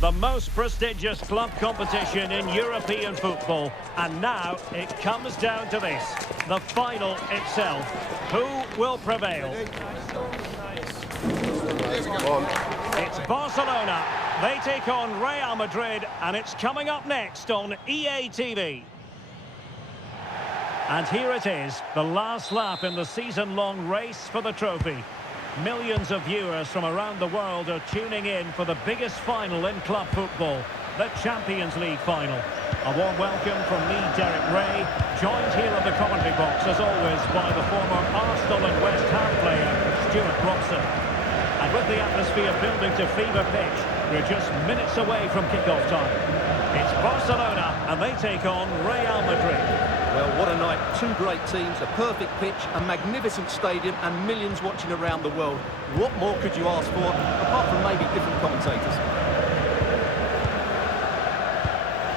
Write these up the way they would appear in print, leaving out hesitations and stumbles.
The most prestigious club competition in European football. And now it comes down to this. The final itself. Who will prevail? It's Barcelona. They take on Real Madrid, and it's coming up next on EA TV. And here it is, the last lap in the season-long race for the trophy. Millions of viewers from around the world are tuning in for the biggest final in club football, the Champions League final. A warm welcome from me, Derek Ray, joined here in the commentary box, as always, by the former Arsenal and West Ham player, Stuart Robson. And with the atmosphere building to fever pitch, we're just minutes away from kick-off time. It's Barcelona, and they take on Real Madrid. Well, what a night. Two great teams, a perfect pitch, a magnificent stadium, and millions watching around the world. What more could you ask for, apart from maybe different commentators?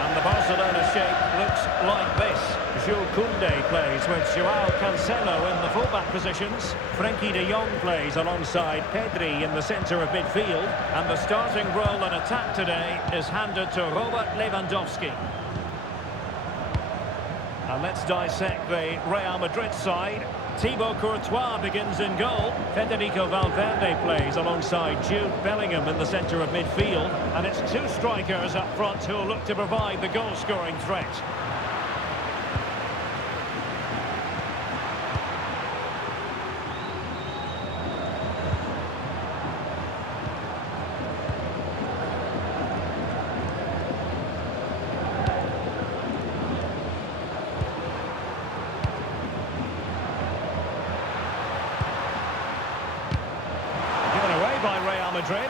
And the Barcelona shape looks like this. Jules Koundé plays with Joao Cancelo in the fullback positions. Frenkie de Jong plays alongside Pedri in the centre of midfield. And the starting role in attack today is handed to Robert Lewandowski. And let's dissect the Real Madrid side. Thibaut Courtois begins in goal. Federico Valverde plays alongside Jude Bellingham in the centre of midfield. And it's two strikers up front who will look to provide the goal-scoring threat. By Real Madrid.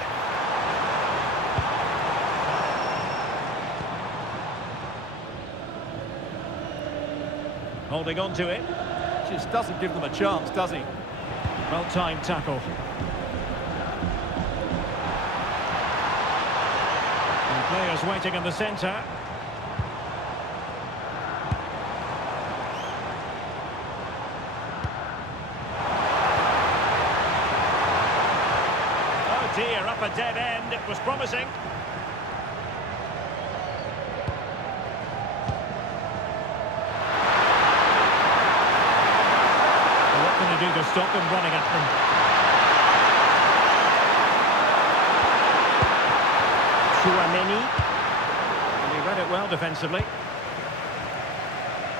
Holding on to it. Just doesn't give them a chance, does he? Well-timed tackle. And players waiting in the centre. Dear, up a dead end. It was promising. Well, what can he do to stop them running at them? Tchouaméni. And he read it well defensively.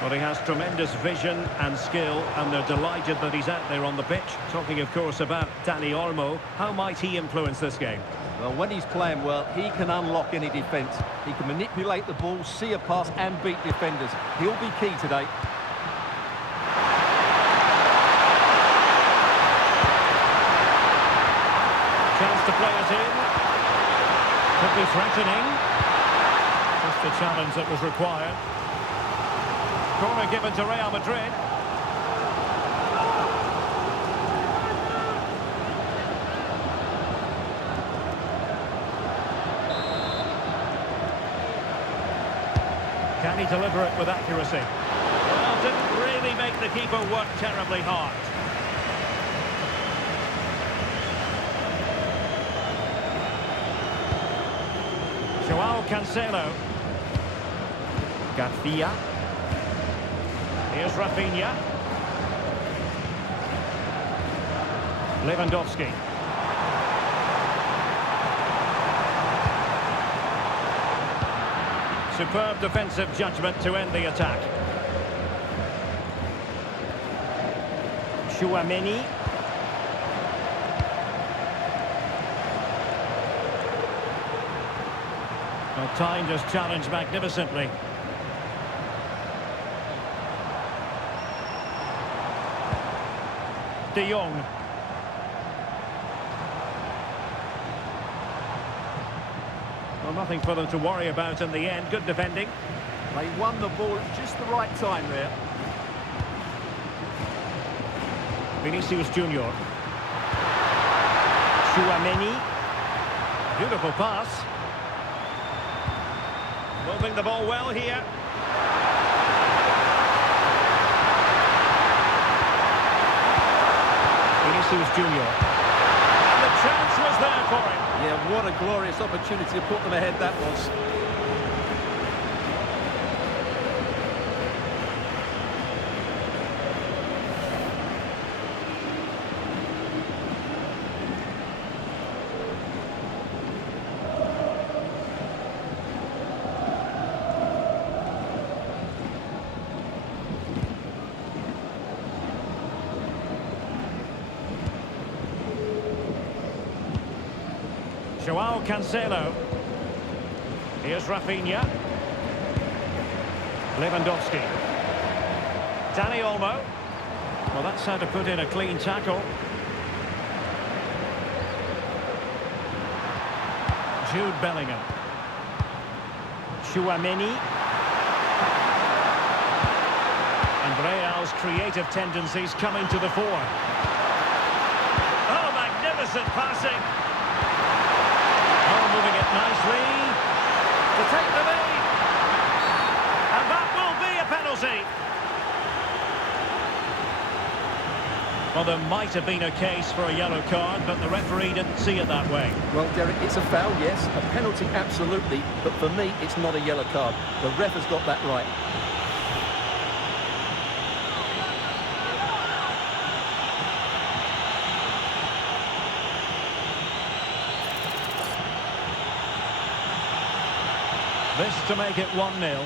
Well, he has tremendous vision and skill, and they're delighted that he's out there on the pitch. Talking, of course, about Dani Olmo. How might he influence this game? Well, when he's playing well, he can unlock any defence. He can manipulate the ball, see a pass, and beat defenders. He'll be key today. Chance to play it in. Could be threatening. Just the challenge that was required. Corner given to Real Madrid. Can he deliver it with accuracy? Well, didn't really make the keeper work terribly hard. Joao Cancelo. Garcia. Here's Rafinha. Lewandowski. Superb defensive judgment to end the attack. Tchouaméni. Well, timed his challenge magnificently. De Jong. Well, nothing for them to worry about in the end. Good defending. They won the ball at just the right time there. Vinicius Junior. Tchouaméni. Beautiful pass. Moving the ball well here. Vinicius Junior. And the chance was there for him. Yeah, what a glorious opportunity to put them ahead that was. Joao Cancelo. Here's Rafinha. Lewandowski. Dani Olmo. Well, that's how to put in a clean tackle. Jude Bellingham. Tchouaméni. And Real's creative tendencies coming to the fore. Oh, magnificent passing. Oh, moving it nicely to take the lead. And that will be a penalty. Well, there might have been a case for a yellow card, but the referee didn't see it that way. Well, Derek, it's a foul, yes. A penalty, absolutely. But for me, it's not a yellow card. The ref has got that right. This to make it 1-0. The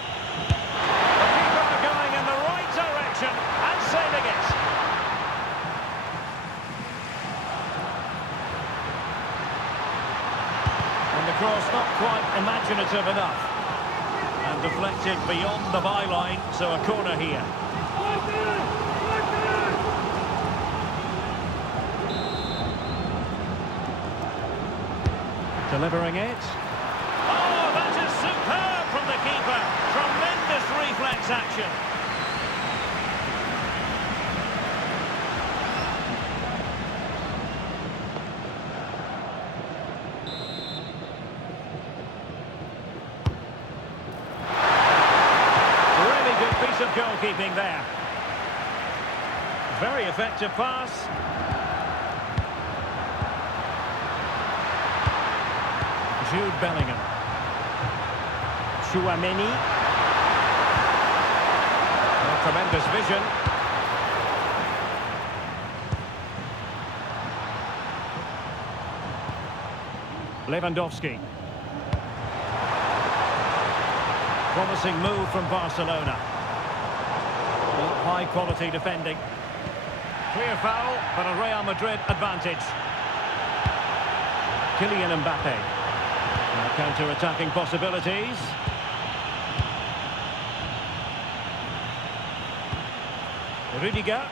keeper going in the right direction and saving it. And the cross not quite imaginative enough. And deflected beyond the byline, so a corner here. Delivering it. Oh, that is superb from the keeper. Tremendous reflex action. Really good piece of goalkeeping there. Very effective pass. Jude Bellingham. Tchouaméni. Oh, tremendous vision. Lewandowski. Promising move from Barcelona. High quality defending. Clear foul, but a Real Madrid advantage. Kylian Mbappe. Counter-attacking possibilities. Rudiger.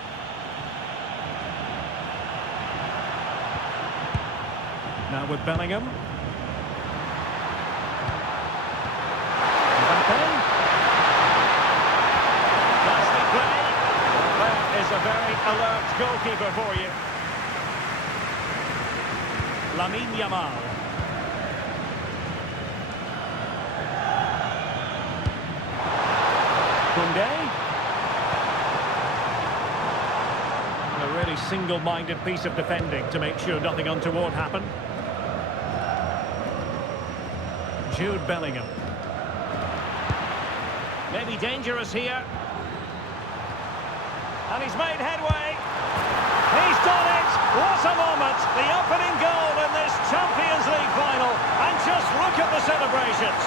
Now with Bellingham. Mbappe. Nicely played. That is a very alert goalkeeper for you. Lamine Yamal. Koundé. A really single-minded piece of defending to make sure nothing untoward happened. Jude Bellingham. Maybe dangerous here. And he's made headway. He's done it! What a moment! The opening goal in this Champions League final. And just look at the celebrations.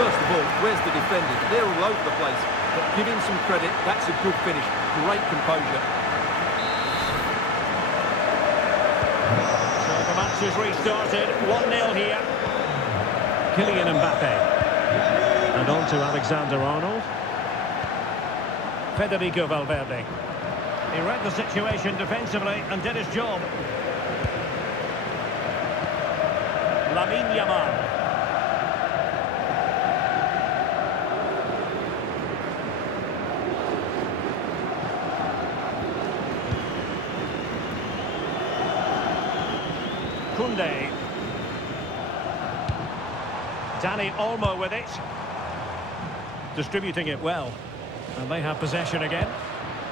First of all, where's the defenders? They're all over the place. But give him some credit, that's a good finish. Great composure. So the match is restarted. 1-0 here. Kylian Mbappe. And on to Alexander-Arnold. Federico Valverde. He read the situation defensively and did his job. Lamine Yamal. Koundé. Danny Olmo with it. Distributing it well. And they have possession again.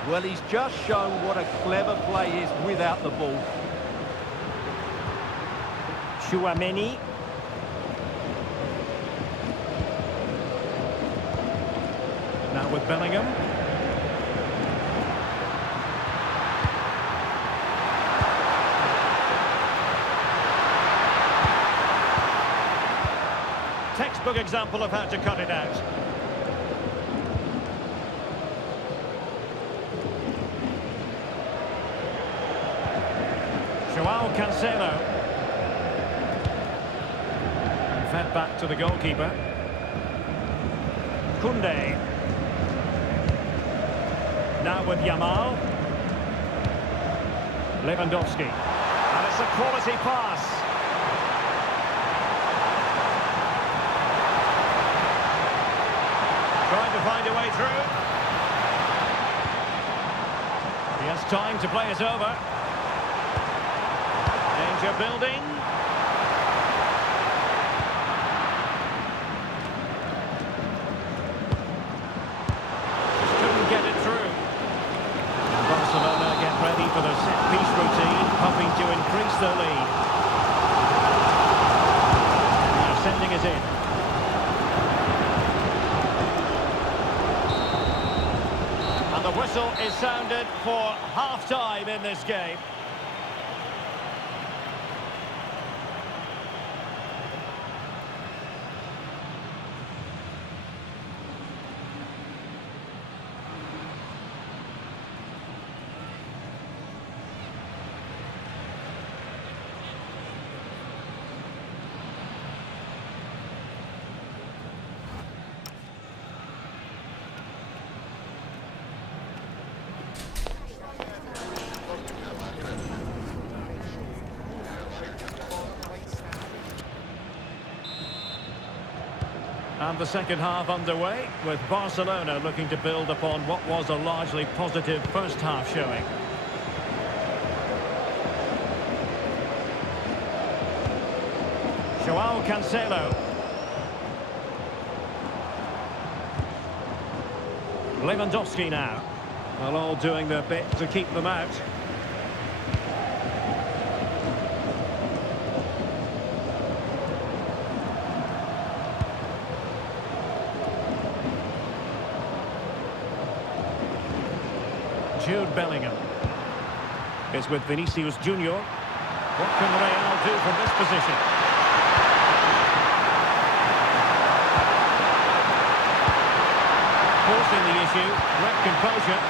Well, he's just shown what a clever play is without the ball. Chouameni. Now with Bellingham. Textbook example of how to cut it out. Joao Cancelo. And fed back to the goalkeeper. Koundé. Now with Yamal. Lewandowski. And it's a quality pass. Trying to find a way through. He has time to play it over. Danger building. Just couldn't get it through. And Barcelona get ready for the set-piece routine, hoping to increase their lead. Now sending it in. And the whistle is sounded for half-time in this game. And the second half underway, with Barcelona looking to build upon what was a largely positive first half showing. Joao Cancelo. Lewandowski now. Well, all doing their bit to keep them out. Jude Bellingham is with Vinicius Junior. What can Real do from this position? Forcing the issue, great composure.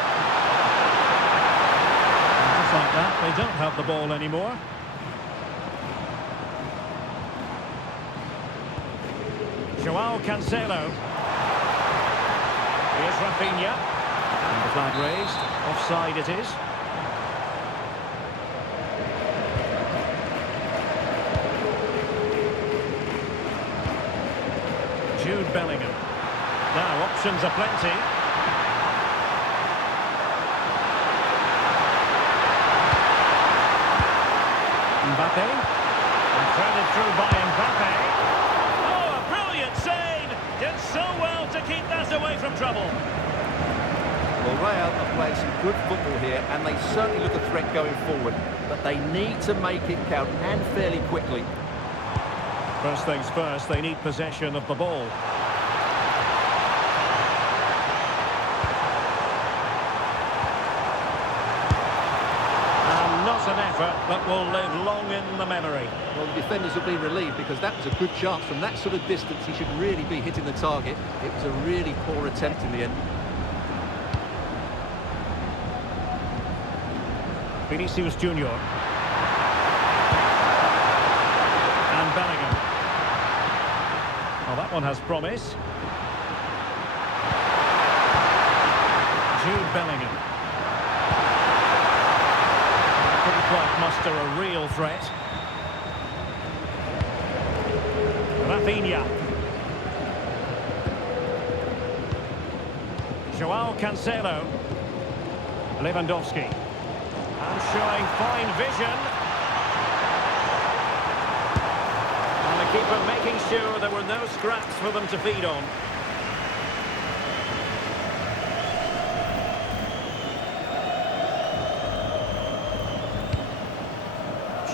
And just like that, they don't have the ball anymore. Joao Cancelo. Here's Rafinha. And the flag raised. Offside it is. Jude Bellingham. Now options are plenty. Mbappe. And threaded through by Mbappe. Oh, a brilliant save! Did so well to keep that away from trouble. Well, Real are playing some good football here, and they certainly look a threat going forward. But they need to make it count, and fairly quickly. First things first, they need possession of the ball. And not an effort that will live long in the memory. Well, the defenders will be relieved because that was a good chance. From that sort of distance, he should really be hitting the target. It was a really poor attempt in the end. Vinicius Junior. And Bellingham. Oh, that one has promise. Jude Bellingham. Couldn't quite muster a real threat. Rafinha. Joao Cancelo. Lewandowski. And showing fine vision. And the keeper making sure there were no scraps for them to feed on.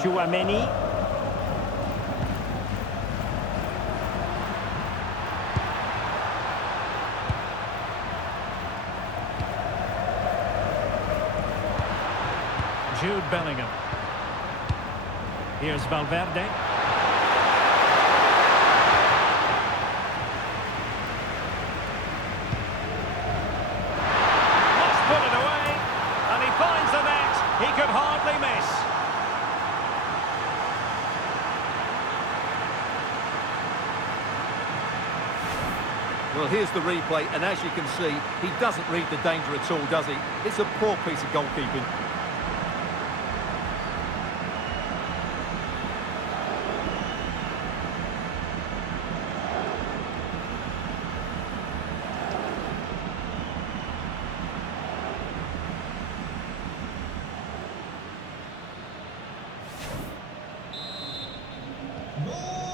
Chouameni. Jude Bellingham. Here's Valverde. Must put it away. And he finds the net. He could hardly miss. Well, here's the replay, and as you can see, he doesn't read the danger at all, does he? It's a poor piece of goalkeeping.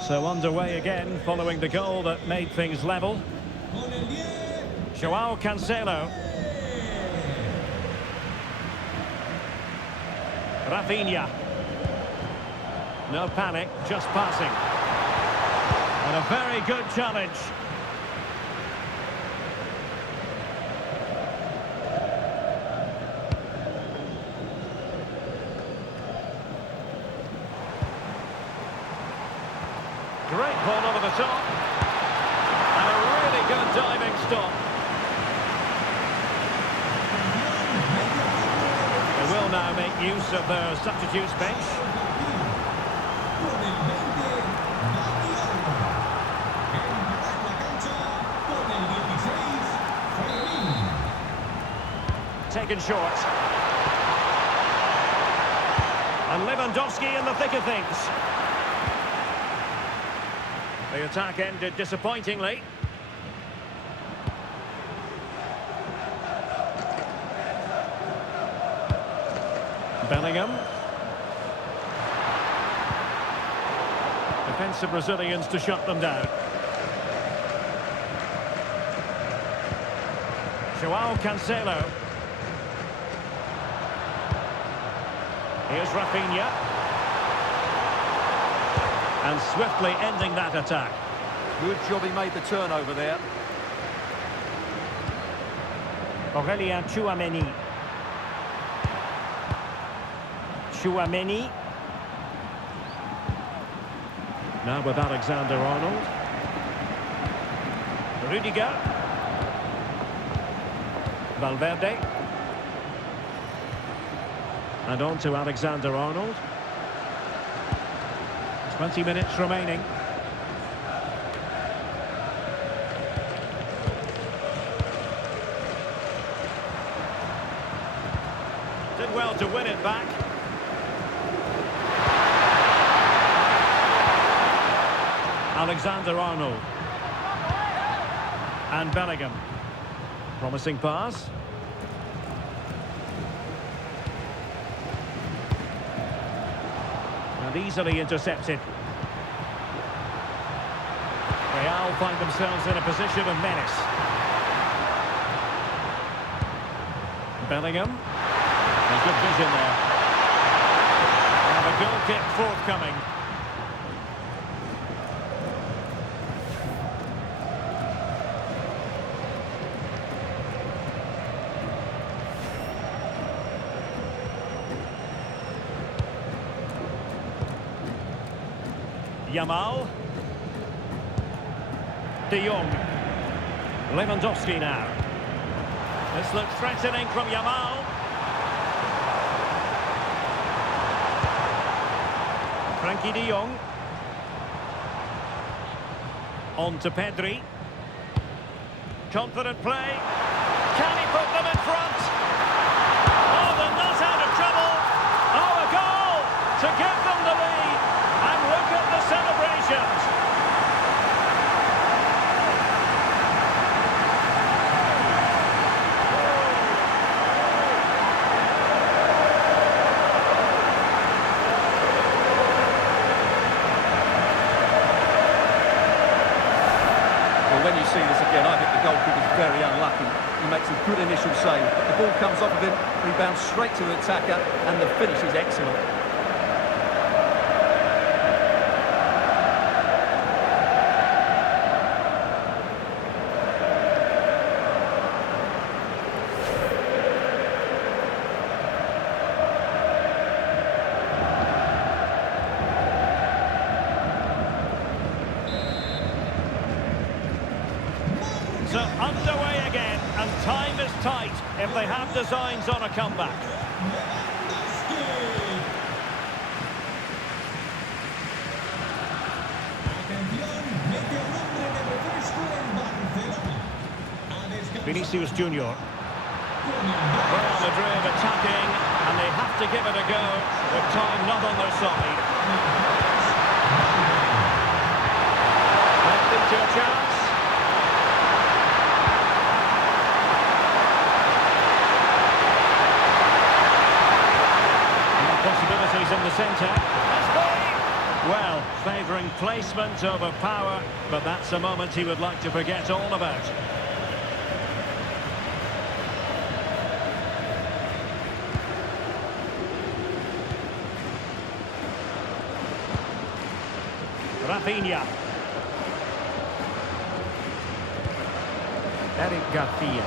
So underway again, following the goal that made things level. Joao Cancelo. Rafinha. No panic, just passing. And a very good challenge. Great ball over the top. And a really good diving stop. They will now make use of their substitutes bench. Taken short. And Lewandowski in the thick of things. The attack ended disappointingly. Bellingham. Defensive Brazilians to shut them down. Joao Cancelo. Here's Rafinha. And swiftly ending that attack. Good job he made the turnover there. Aurelien Chouameni. Chouameni. Now with Alexander-Arnold. Rudiger. Valverde. And on to Alexander-Arnold. 20 minutes remaining. Did well to win it back. Alexander-Arnold. And Bellingham. Promising pass. And easily intercepted. Real find themselves in a position of menace. Bellingham. There's good vision there. And a goal kick forthcoming. Yamal. De Jong. Lewandowski now. This looks threatening from Yamal. Frankie de Jong. On to Pedri. Confident play. Can he put them in front? Oh, they're not out of trouble. Oh, a goal to give them the lead. And look at the celebrations. Well, when you see this again, I think the goalkeeper's very unlucky. He makes a good initial save, but the ball comes off of him, rebounds straight to the attacker, and the finish is excellent. So underway again, and time is tight if they have designs on a comeback. Vinicius Junior. Real Madrid attacking, and they have to give it a go with time not on their side. That leads to a chance. Possibilities in the centre. Well, favouring placement over power, but that's a moment he would like to forget all about. Rafinha. Eric Garcia.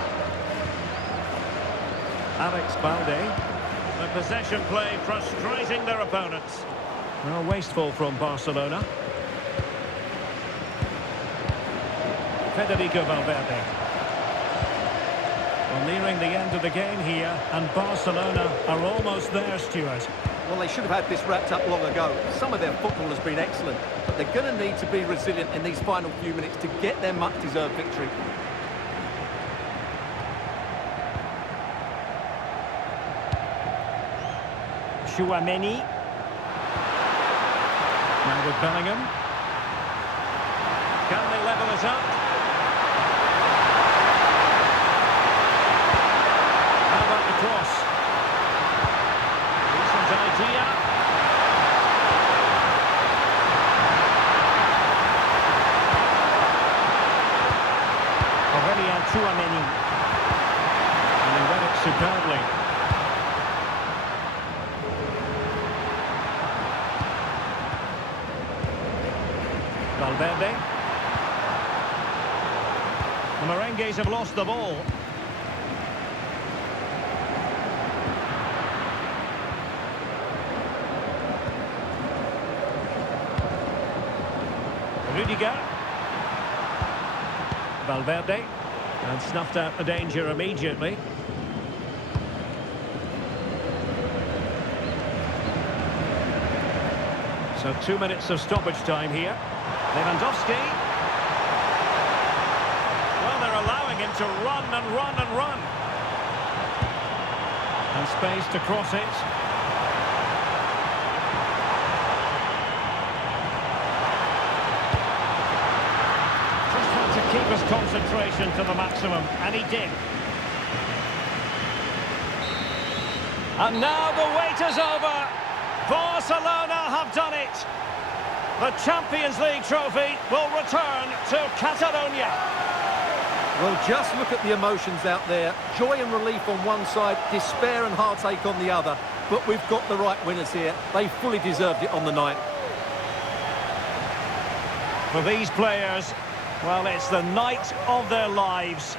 Alex Balde. The possession play frustrating their opponents. Well, wasteful from Barcelona. Federico Valverde. Well, nearing the end of the game here, and Barcelona are almost there, Stuart. Well, they should have had this wrapped up long ago. Some of their football has been excellent, but they're going to need to be resilient in these final few minutes to get their much-deserved victory. Chouameni. Now with Bellingham. Can they level it up? How about the cross? Decent idea. Aurelian Chouameni. And he read it superbly. Valverde. The Merengues have lost the ball. Rudiger. Valverde. And snuffed out the danger immediately. So 2 minutes of stoppage time here. Lewandowski. Well, they're allowing him to run and run and run. And space to cross it. Just had to keep his concentration to the maximum, and he did. And now the wait is over. Barcelona have done it. The Champions League trophy will return to Catalonia. Well, just look at the emotions out there. Joy and relief on one side, despair and heartache on the other. But we've got the right winners here. They fully deserved it on the night. For these players, well, it's the night of their lives.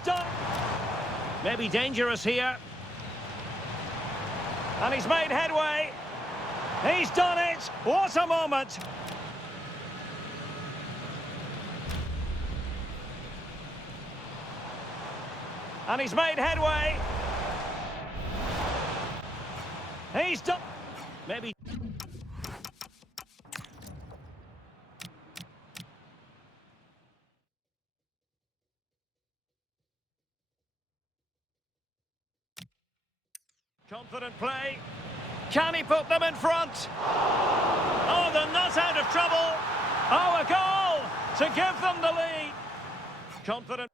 done. Maybe dangerous here. And he's made headway. He's done it. What a moment. And he's made headway. He's done. Maybe. Confident play. Can he put them in front? Oh, they're not out of trouble. Oh, a goal to give them the lead. Confident.